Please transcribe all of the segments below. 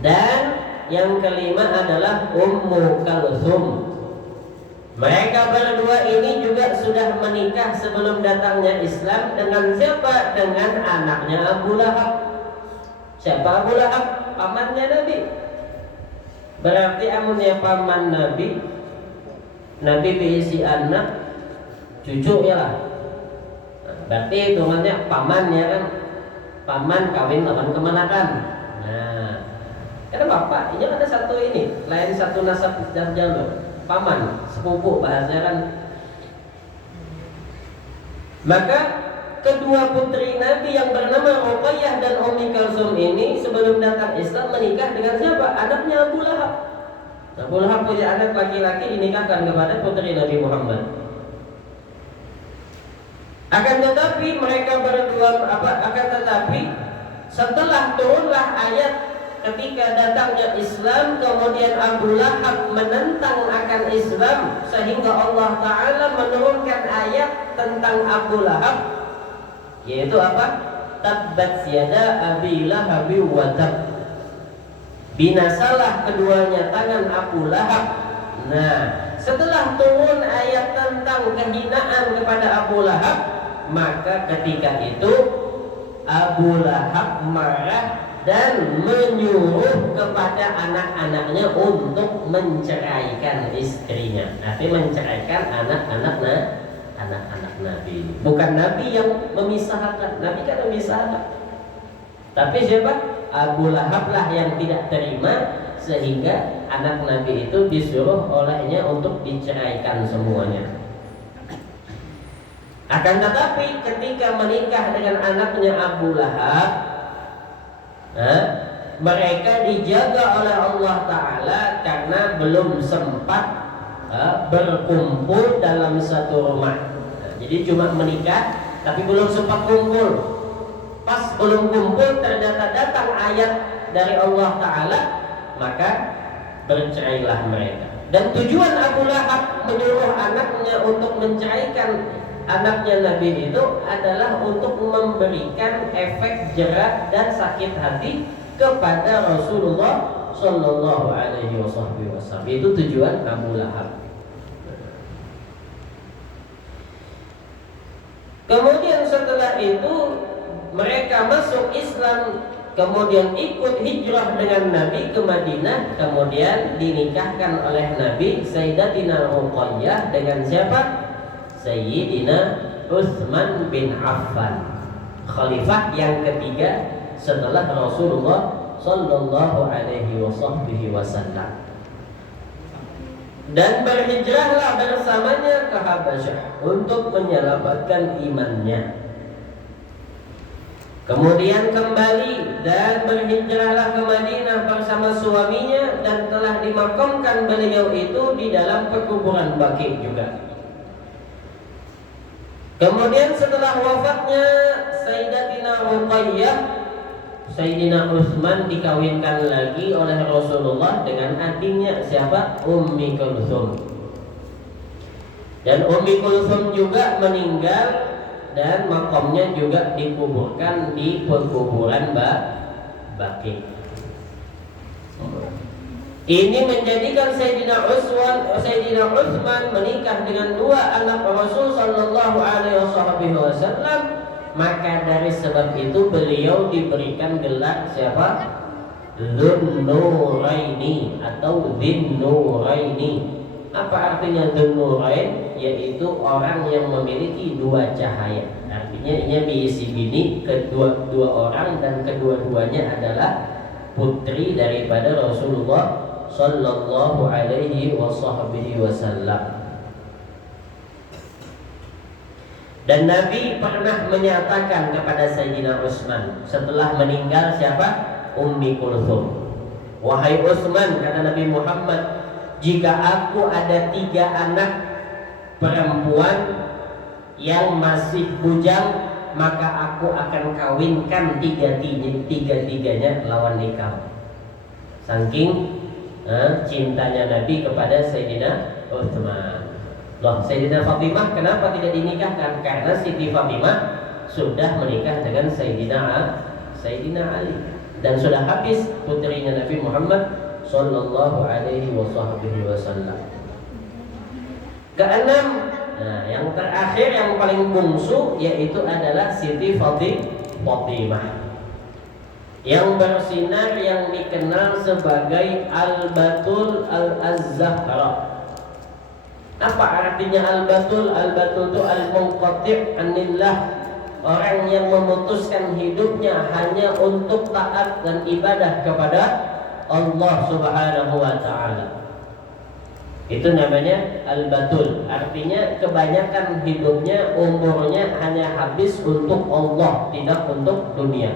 Dan yang kelima adalah Ummu Kalsum. Mereka berdua ini juga sudah menikah sebelum datangnya Islam. Dengan siapa? Dengan anaknya Abu Lahab. Siapa Abu Lahab? Pamannya Nabi. Berarti amunnya paman Nabi, Nabi berisi anak, cucu ya lah. Berarti hitungannya pamannya kan. Paman kawin lawan kemenakan. Nah, karena bapak ini ada satu ini, lain satu nasab jalur. Paman, sepupu bahasanya kan. Maka kedua putri Nabi yang bernama Ruqayyah dan Ummi Kalsum ini sebelum datang Islam menikah dengan siapa? Anaknya Abu Lahab. Abu Lahab punya anak laki-laki dinikahkan kepada putri Nabi Muhammad. Akan tetapi mereka berdua setelah turunlah ayat ketika datangnya Islam, kemudian Abu Lahab menentang akan Islam, sehingga Allah Ta'ala menurunkan ayat tentang Abu Lahab, yaitu apa? Tabbat yada Abi Lahab wa tab. Binasalah keduanya tangan Abu Lahab. Nah, setelah turun ayat tentang kehinaan kepada Abu Lahab, maka ketika itu Abu Lahab marah dan menyuruh kepada anak-anaknya untuk menceraikan istrinya. Artinya menceraikan anak-anak Nabi. Bukan Nabi yang memisahkan. Nabi kan memisahkan. Tapi siapa? Abu Lahab lah yang tidak terima, sehingga anak Nabi itu disuruh olehnya untuk diceraikan semuanya. Akan tetapi ketika menikah dengan anaknya Abu Lahab, mereka dijaga oleh Allah Ta'ala karena belum sempat berkumpul dalam satu rumah. Jadi cuma menikah tapi belum sempat kumpul. Pas belum kumpul ternyata datang ayat dari Allah Ta'ala, maka bercerailah mereka. Dan tujuan Abu Lahab menyuruh anaknya untuk menceraikan anaknya Nabi itu adalah untuk memberikan efek jerat dan sakit hati kepada Rasulullah Shallallahu Alaihi Wasallam. Itu tujuan Abu Lahab. Kemudian setelah itu mereka masuk Islam, kemudian ikut hijrah dengan Nabi ke Madinah, kemudian dinikahkan oleh Nabi Sayyidatina Ruqayyah dengan siapa? Sayyidina Utsman bin Affan, khalifah yang ketiga setelah Rasulullah Sallallahu Alaihi Wasallam. Dan berhijrahlah bersamanya ke Habasyah untuk menyelamatkan imannya. Kemudian kembali dan berhijrahlah ke Madinah bersama suaminya, dan telah dimakamkan beliau itu di dalam pekuburan Baqi juga. Kemudian setelah wafatnya Sayyidatina Ruqayyah, Sayyidina Utsman dikawinkan lagi oleh Rasulullah dengan adiknya siapa? Ummi Kulsum. Dan Ummi Kulsum juga meninggal dan makamnya juga dikuburkan di pekuburan Baqi. Ini menjadikan Sayyidina Utsman menikah dengan dua anak Rasul Sallallahu Alaihi Wasallam. Maka dari sebab itu beliau diberikan gelar siapa? Dzun Nuraini atau Dzin Nuraini. Apa artinya Dzun Nurain? Yaitu orang yang memiliki dua cahaya. Artinya ini diisi bini kedua orang, dan kedua-duanya adalah putri daripada Rasulullah Sallallahu Alaihi Wasallam. Dan Nabi pernah menyatakan kepada Sayyidina Utsman setelah meninggal siapa? Ummi Kulsum. Wahai Utsman, kata Nabi Muhammad, jika aku ada 3 anak perempuan yang masih bujang, maka aku akan kawinkan tiga-tiganya lawan nikah. Saking cintanya Nabi kepada Sayyidina Utsman. Loh, Sayyidina Fatimah kenapa tidak dinikahkan? Karena Siti Fatimah sudah menikah dengan Sayyidina Ali. dan sudah habis putrinya Nabi Muhammad sallallahu alaihi wasallam. Keenam, nah yang terakhir yang paling bungsu yaitu adalah Siti Fatimah yang bersinar, yang dikenal sebagai Al-Batul Al-Az-Zahra. Apa artinya Al-Batul? Al-Batul itu Al-Munqati' Anillah, orang yang memutuskan hidupnya hanya untuk taat dan ibadah kepada Allah Subhanahu wa ta'ala. Itu namanya Al-Batul. Artinya kebanyakan hidupnya, umurnya hanya habis untuk Allah, tidak untuk dunia.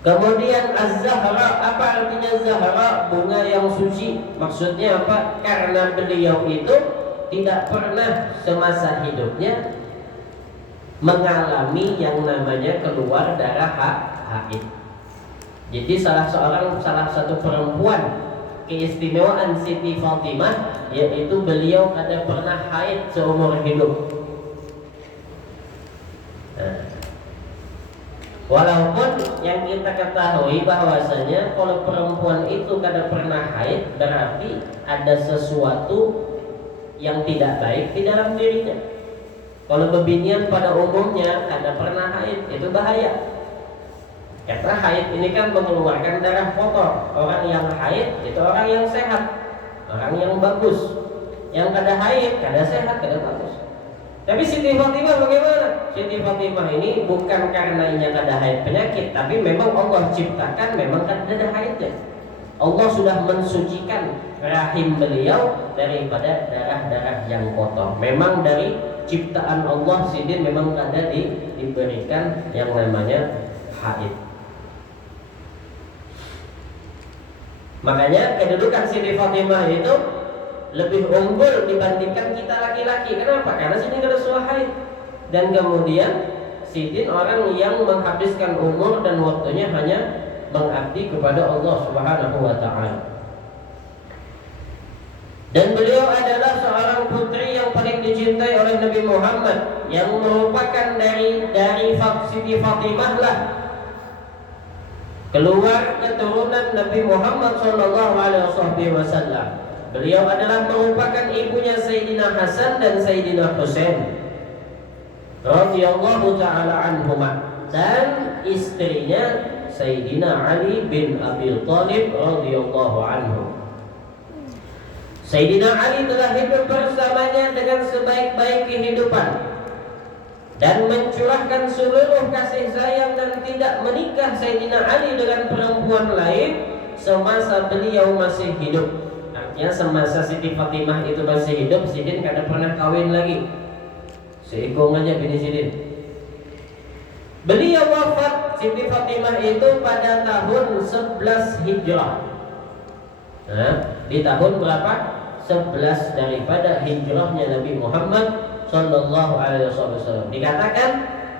Kemudian Az-Zahra, apa artinya Zahra? Bunga yang suci. Maksudnya apa? Karena beliau itu tidak pernah semasa hidupnya mengalami yang namanya keluar darah haid. Jadi salah satu perempuan keistimewaan Siti Fatimah yaitu beliau kada pernah haid seumur hidup. Walaupun yang kita ketahui bahwasanya kalau perempuan itu kada pernah haid berarti ada sesuatu yang tidak baik di dalam dirinya. Kalau bebinian pada umumnya kada pernah haid itu bahaya. Karena haid ini kan mengeluarkan darah kotor. Orang yang haid itu orang yang sehat, orang yang bagus. Yang kada haid, kada sehat, kada bagus. Tapi Siti Fatimah bagaimana? Siti Fatimah ini bukan karenanya kada haid penyakit, tapi memang Allah ciptakan memang kada ada haidnya. Allah sudah mensucikan rahim beliau daripada darah-darah yang kotor. Memang dari ciptaan Allah Sidin memang kada diberikan yang namanya haid. Makanya kedudukan Siti Fatimah itu lebih unggul dibandingkan kita laki-laki. Kenapa? Karena Sidin kada suah haid. Dan kemudian Sidin orang yang menghabiskan umur dan waktunya hanya mengabdi kepada Allah Subhanahu wa ta'ala. Dan beliau adalah seorang putri yang paling dicintai oleh Nabi Muhammad, yang merupakan dari Siti Fatimah lah keluar keturunan Nabi Muhammad sallallahu alaihi wasallam. Beliau adalah merupakan ibunya Sayyidina Hasan dan Sayyidina Husain radhiyallahu taala anhuma, dan istrinya Sayyidina Ali bin Abi Thalib radhiyallahu anhu. Sayyidina Ali telah hidup bersamanya dengan sebaik-baik kehidupan dan mencurahkan seluruh kasih sayang dan tidak menikah Sayyidina Ali dengan perempuan lain semasa beliau masih hidup. Artinya semasa Siti Fatimah itu masih hidup, Sidin kada pernah kawin lagi. Seikung aja bini Sidin. Beliau wafat Siti Fatimah itu pada tahun 11 Hijrah. Nah, di tahun berapa? 11 daripada hijrahnya Nabi Muhammad sallallahu alaihi wasallam. Dikatakan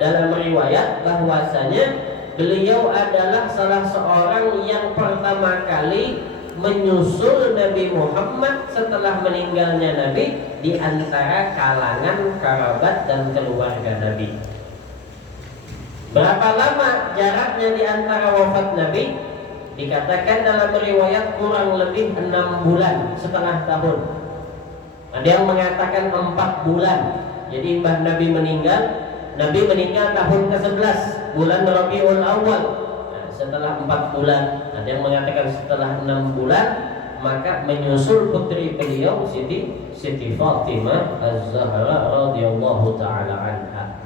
dalam riwayat bahwasanya beliau adalah salah seorang yang pertama kali menyusul Nabi Muhammad setelah meninggalnya Nabi di antara kalangan kerabat dan keluarga Nabi. Berapa lama jaraknya di antara wafat Nabi? Dikatakan dalam riwayat kurang lebih 6 bulan, setengah tahun. Ada yang mengatakan 4 bulan. Jadi mbah Nabi meninggal tahun ke-11 bulan Rabiul Awal. Nah, setelah 4 bulan, ada yang mengatakan setelah 6 bulan, maka menyusul putri beliau Siti Fatimah Az-Zahra radhiyallahu taala anha.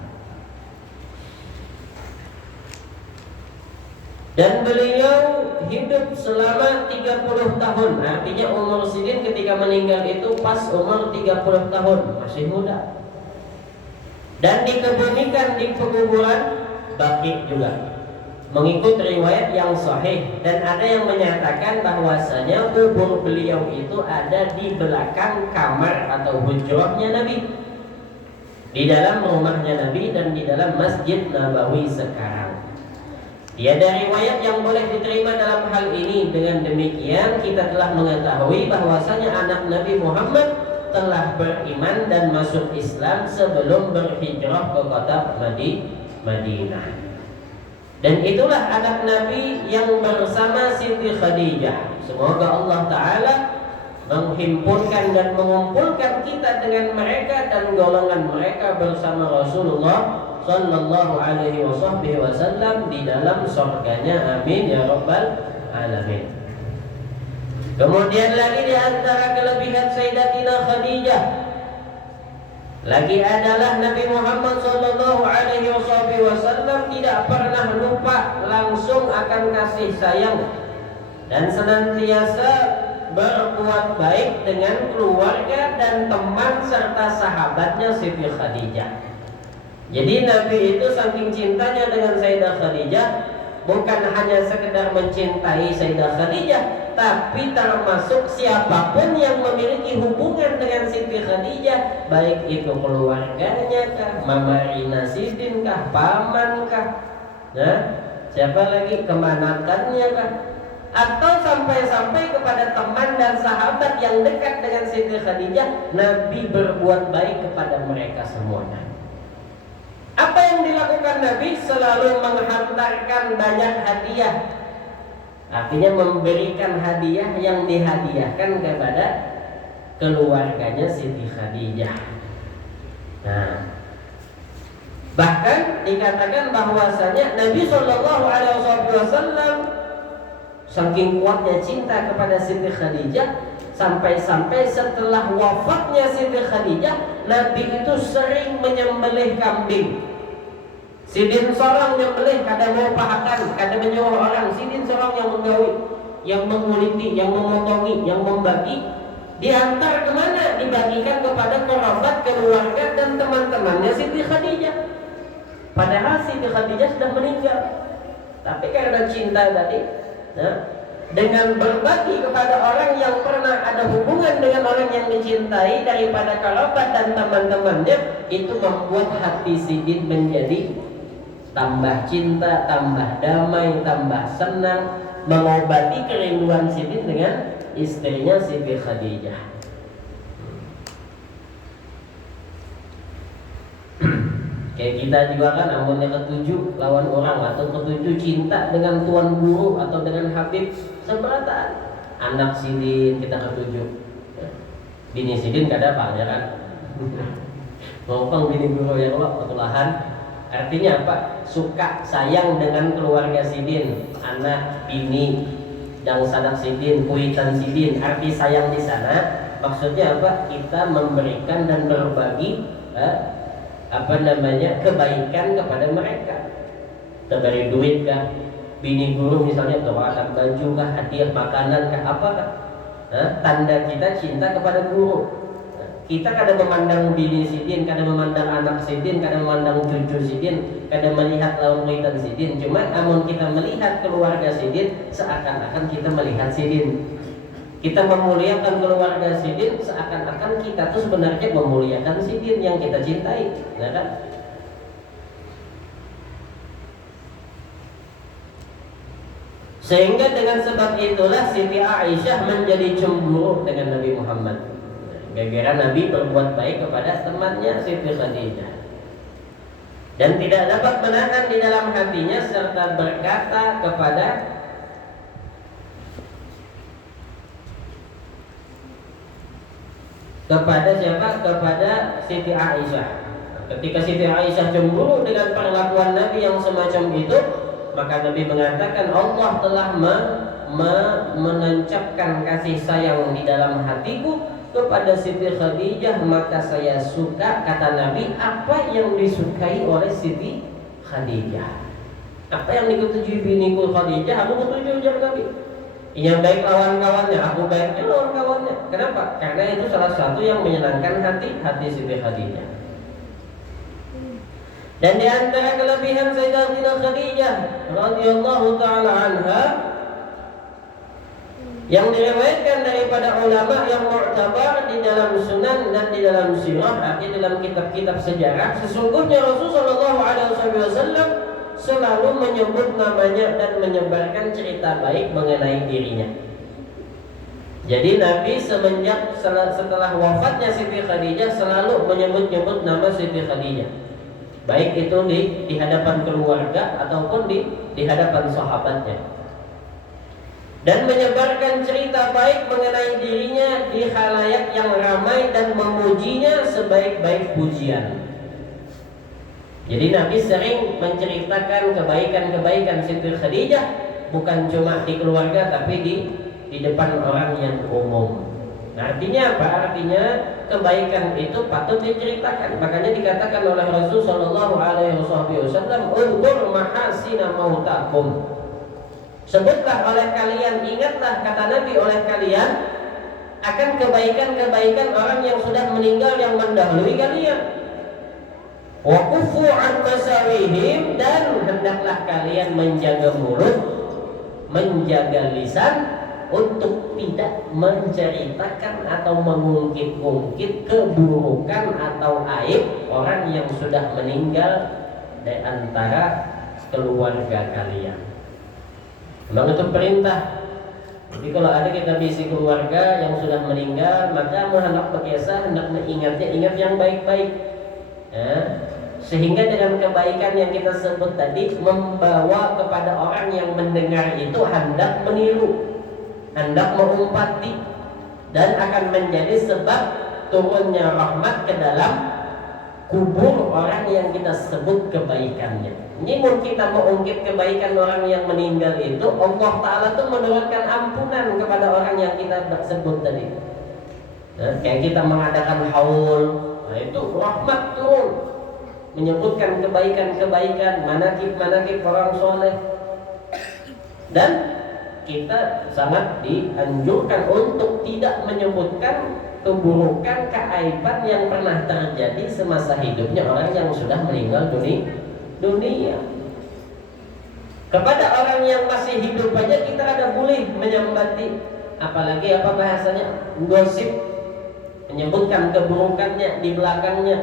Dan beliau hidup selama 30 tahun. Artinya umur Sidin ketika meninggal itu pas umur 30 tahun, masih muda. Dan dikebumikan di pekuburan Baqi juga, mengikut riwayat yang sahih. Dan ada yang menyatakan bahwasanya kubur beliau itu ada di belakang kamar atau hujrahnya Nabi, di dalam rumahnya Nabi dan di dalam Masjid Nabawi sekarang. Tiada riwayat yang boleh diterima dalam hal ini. Dengan demikian kita telah mengetahui bahwasanya anak Nabi Muhammad telah beriman dan masuk Islam sebelum berhijrah ke kota Madinah. Dan itulah anak Nabi yang bersama Siti Khadijah. Semoga Allah Ta'ala menghimpunkan dan mengumpulkan kita dengan mereka dan golongan mereka bersama Rasulullah Sallallahu Alaihi Wasallam di dalam surganya. Amin ya Rabbal Alamin. Kemudian lagi di antara kelebihan Sayyidatina Khadijah lagi adalah Nabi Muhammad Sallallahu Alaihi Wasallam tidak pernah lupa langsung akan kasih sayang dan senantiasa berbuat baik dengan keluarga dan teman serta sahabatnya Siti Khadijah. Jadi Nabi itu saking cintanya dengan Sayyidah Khadijah, bukan hanya sekedar mencintai Sayyidah Khadijah, tapi termasuk siapapun yang memiliki hubungan dengan Siti Khadijah, baik itu keluarganya kah, Mama Rina Sidin kah, paman kah, nah, siapa lagi, kemanakannya kah, atau sampai-sampai kepada teman dan sahabat yang dekat dengan Siti Khadijah, Nabi berbuat baik kepada mereka semuanya. Apa yang dilakukan Nabi? Selalu menghantarkan banyak hadiah. Artinya memberikan hadiah yang dihadiahkan kepada keluarganya Siti Khadijah. Nah, bahkan dikatakan bahwasanya Nabi Shallallahu Alaihi Wasallam saking kuatnya cinta kepada Siti Khadijah, sampai-sampai setelah wafatnya Siti Khadijah, Nabi itu sering menyembelih kambing. Sidin seorang nyembelih, kadang mau pahakan, kadang menyuruh orang. Sidin seorang yang menggawi, yang menguliti, yang memotongi, yang membagi. Diantar kemana? Dibagikan kepada kerabat, keluarga dan teman-temannya Siti Khadijah. Padahal Siti Khadijah sudah meninggal, tapi karena cinta tadi, nah, dengan berbagi kepada orang yang pernah ada hubungan dengan orang yang dicintai daripada kerabat dan teman-temannya, itu membuat hati Sidin menjadi tambah cinta, tambah damai, tambah senang, mengobati kerinduan Sidin dengan istrinya Siti Khadijah. Kayak kita juga kan, amunnya ketujuh lawan orang atau ketujuh cinta dengan tuan guru atau dengan habib seberataan. Anak Sidin kita ketujuh, bini Sidin kada apa ya kan? Ngomong bini guru yang lo ketulahan. Artinya apa? Suka sayang dengan keluarga Sidin, anak, bini, dan sanak Sidin, kuitan Sidin. Arti sayang di sana maksudnya apa? Kita memberikan dan berbagi kebaikan kepada mereka. Dari duit kah, bini guru misalnya doakan baju kah, hadiah makanan kah, apakah? Tanda kita cinta kepada guru. Kita kadang memandang bini Sidin, kadang memandang anak Sidin, kadang memandang cucu Sidin, kadang melihat lawan kuitan Sidin. Cuma amun kita melihat keluarga Sidin, seakan-akan kita melihat Sidin. Kita memuliakan keluarga Sidin, seakan-akan kita tuh sebenarnya memuliakan Sidin yang kita cintai, ya kan? Sehingga dengan sebab itulah Siti Aisyah menjadi cemburu dengan Nabi Muhammad. Gara-gara Nabi berbuat baik kepada temannya Siti Khadijah, dan tidak dapat menahan di dalam hatinya serta berkata kepada siapa? Kepada Siti Aisyah. Ketika Siti Aisyah cemburu dengan perlakuan Nabi yang semacam itu, maka Nabi mengatakan Allah telah menancapkan kasih sayang di dalam hatiku kepada Siti Khadijah, maka saya suka, kata Nabi, apa yang disukai oleh Siti Khadijah. Apa yang diketujui biniku Khadijah, aku ketujui ujar Nabi. Yang baik lawan kawannya, aku baiknya lawan kawannya. Kenapa? Karena itu salah satu yang menyenangkan hati Siti Khadijah. Dan di antara kelebihan Sayyidatina Khadijah radhiyallahu taala anha yang diriwayatkan daripada ulama yang mu'tabar di dalam sunan dan di dalam sirah, artinya dalam kitab-kitab sejarah, sesungguhnya Rasulullah SAW selalu menyebut namanya dan menyebarkan cerita baik mengenai dirinya. Jadi Nabi setelah wafatnya Siti Khadijah selalu menyebut-nyebut nama Siti Khadijah. baik itu di hadapan keluarga ataupun di hadapan sahabatnya, dan menyebarkan cerita baik mengenai dirinya di khalayak yang ramai dan memujinya sebaik-baik pujian. Jadi Nabi sering menceritakan kebaikan-kebaikan Siti Khadijah, bukan cuma di keluarga tapi di depan orang yang umum. Nah, artinya apa? Artinya kebaikan itu patut diceritakan. Makanya dikatakan oleh Rasul Shallallahu Alaihi Wasallam, "Udzkur mahasina mautakum." Sebutlah oleh kalian, ingatlah kata Nabi oleh kalian akan kebaikan-kebaikan orang yang sudah meninggal yang mendahului kalian. Wa kufu an masawihim, dan hendaklah kalian menjaga mulut, menjaga lisan untuk tidak menceritakan atau mengungkit-ungkit keburukan atau aib orang yang sudah meninggal di antara keluarga kalian. Memang itu perintah. Jadi kalau ada kita bisi keluarga yang sudah meninggal, maka hendak berbiasa, hendak mengingatnya, ingat yang baik-baik ya. Sehingga dengan kebaikan yang kita sebut tadi membawa kepada orang yang mendengar itu hendak meniru, hendak mengumpati, dan akan menjadi sebab turunnya rahmat ke dalam kubur orang yang kita sebut kebaikannya. Ini mungkin kita mengungkit kebaikan orang yang meninggal itu, Allah Ta'ala tuh menurunkan ampunan kepada orang yang kita sebut tadi. Nah, kayak kita mengadakan haul, nah itu rahmat turun, menyebutkan kebaikan-kebaikan, manakib-manakib orang soleh. Dan kita sangat dianjurkan untuk tidak menyebutkan keburukan, keaiban yang pernah terjadi semasa hidupnya orang yang sudah meninggal dunia. Kepada orang yang masih hidup aja kita ada boleh menyambati, apalagi apa bahasanya, gosip, menyebutkan keburukannya di belakangnya,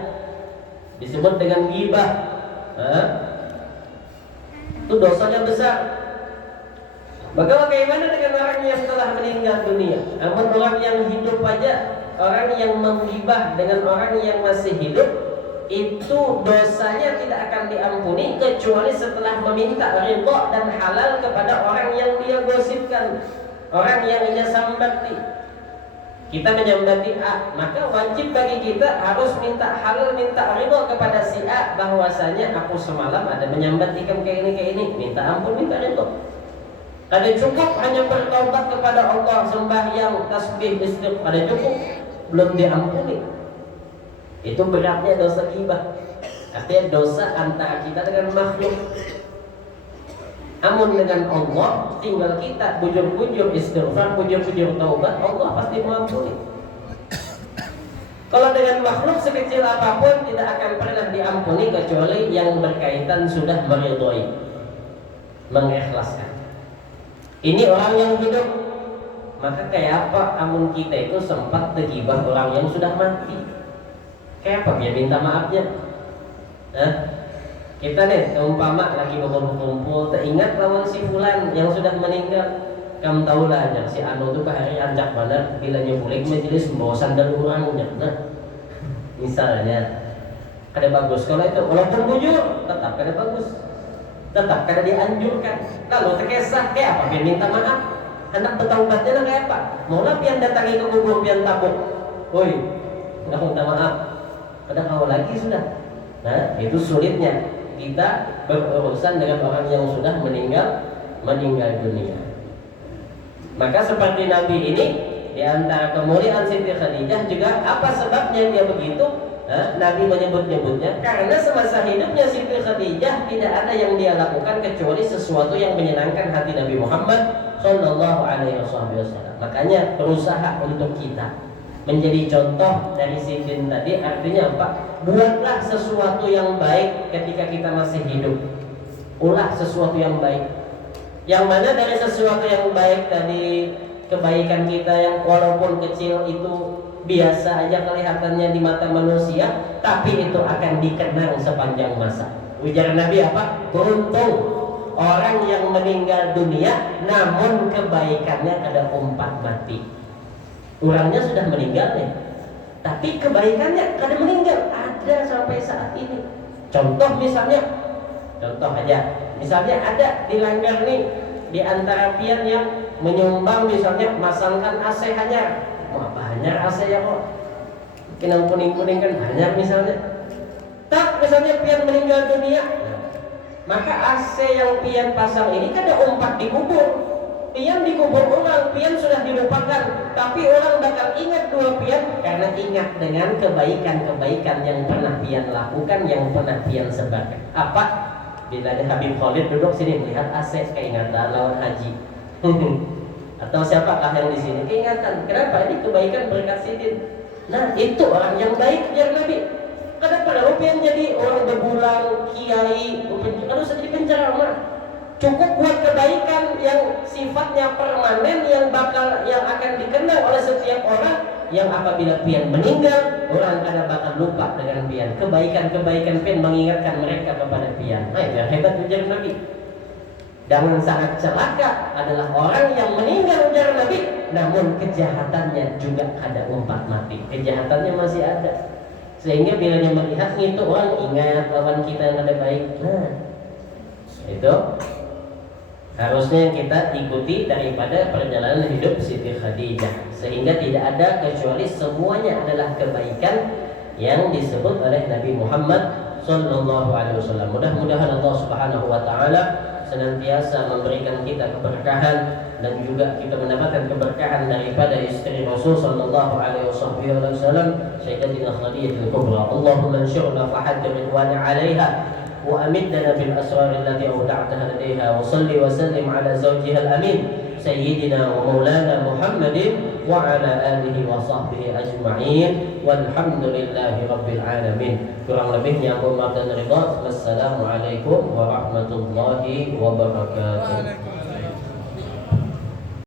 disebut dengan ghibah. Itu dosanya besar. Maka bagaimana dengan orang yang telah meninggal dunia? Namun orang yang hidup aja, orang yang menggibah dengan orang yang masih hidup, itu dosanya tidak akan diampuni kecuali setelah meminta ridha dan halal kepada orang yang dia gosipkan, orang yang dia sambati. Kita menyambati A, maka wajib bagi kita harus minta halal, minta ridha kepada si A bahwasanya aku semalam ada menyambati kamu kayak ini, minta ampun, minta ridha. Ada cukup hanya bertaubat kepada Allah, sembahyang, tasbih, istighfar, ada cukup, belum diampuni. Itu beratnya dosa ghibah. Artinya dosa antara kita dengan makhluk. Namun dengan Allah, tinggal kita bujur-bujur istighfar, bujur-bujur taubat, Allah pasti mengampuni. Kalau dengan makhluk sekecil apapun tidak akan pernah diampuni kecuali yang berkaitan sudah meridhoi, mengikhlaskan. Ini orang yang hidup, maka kayak apa amun kita itu sempat tergibah orang yang sudah mati, kayak apa dia minta maafnya? Kita nih umpama lagi berkumpul, teringat lawan si fulan yang sudah meninggal. Kamu tahu lah aja si Anu tuh hari anjak banget bila nyebulin majelis membawa sandal orangnya. Nah, misalnya kada bagus kalau itu, walaupun bujur tetap kada bagus, tetap kada dianjurkan. Lalu terkesah kayak apa? Biar minta maaf. Anak bertaubatnya lah kayak apa? Maulah pian datangi ke kubur pian tabuk. Woi, nggak minta maaf. Pada kau lagi sudah. Nah, itu sulitnya kita berurusan dengan orang yang sudah meninggal dunia. Maka seperti Nabi ini, di antara kemuliaan Siti Khadijah juga apa sebabnya dia begitu? Nabi menyebut-nyebutnya karena semasa hidupnya Siti Khadijah tidak ada yang dia lakukan kecuali sesuatu yang menyenangkan hati Nabi Muhammad Sallallahu Alaihi Wasallam. Makanya berusaha untuk kita menjadi contoh dari Siti tadi. Artinya apa? Buatlah sesuatu yang baik ketika kita masih hidup. Ulah sesuatu yang baik. Yang mana dari sesuatu yang baik tadi, kebaikan kita yang walaupun kecil itu biasa aja kelihatannya di mata manusia, tapi itu akan dikenang sepanjang masa. Ujar Nabi apa? Beruntung orang yang meninggal dunia namun kebaikannya ada umpat mati. Orangnya sudah meninggal nih, tapi kebaikannya kada meninggal, ada sampai saat ini. Contoh aja, misalnya ada dilanggar nih di antara pian yang menyumbang, misalnya masangkan AC hanyar. Mau apa hanyar AC ya kok? Yang kuning-kuning kan hanyar misalnya. Tak, misalnya pian meninggal dunia, maka AC yang pian pasang ini kan ada umpat dikubur. Pian dikubur ulang, pian sudah dilupakan, tapi orang bakal ingat dua pian karena ingat dengan kebaikan-kebaikan yang pernah pian lakukan, yang pernah pian sebarkan. Apa? Bila ada Habib Khalid duduk sini melihat AC, keingatan lawan haji. Atau siapakah yang di sini keingatan? Kenapa? Ini kebaikan berkat sidin. Nah, itu orang yang baik biar Nabi. Kadang pada pian jadi orang berbulang, kiai, harus jadi penceramah. Cukup buat kebaikan yang sifatnya permanen, yang akan dikenal oleh setiap orang, yang apabila pian meninggal orang kadang bakal lupa dengan pian. Kebaikan pian mengingatkan mereka kepada pian. Yang hebat ujar Nabi. Dan sangat celaka adalah orang yang meninggal ujar Nabi, namun kejahatannya juga ada umpat mati. Kejahatannya masih ada. Sehingga bila dia melihat itu orang ingat lawan kita yang ada baik. Nah, itu harusnya yang kita ikuti daripada perjalanan hidup Siti Khadijah, sehingga tidak ada kecuali semuanya adalah kebaikan yang disebut oleh Nabi Muhammad sallallahu alaihi wasallam. Mudah-mudahan Allah Subhanahu wa taala senantiasa memberikan kita keberkahan dan juga kita mendapatkan keberkahan daripada istri Rasul sallallahu alaihi wasallam, Sayyidatina Khadijatul Kubra. Allahumma anshurna fahad ridwana 'alaiha وأمدنا بالأسرار التي أودعتها لديها وصل وسلم على زوجها الأمين سيدنا ومولانا محمد وعلى آله وصحبه أجمعين والحمد لله رب العالمين. Kurang lebihnya mohon maaf dan ridha. Wassalamualaikum warahmatullahi wabarakatuh.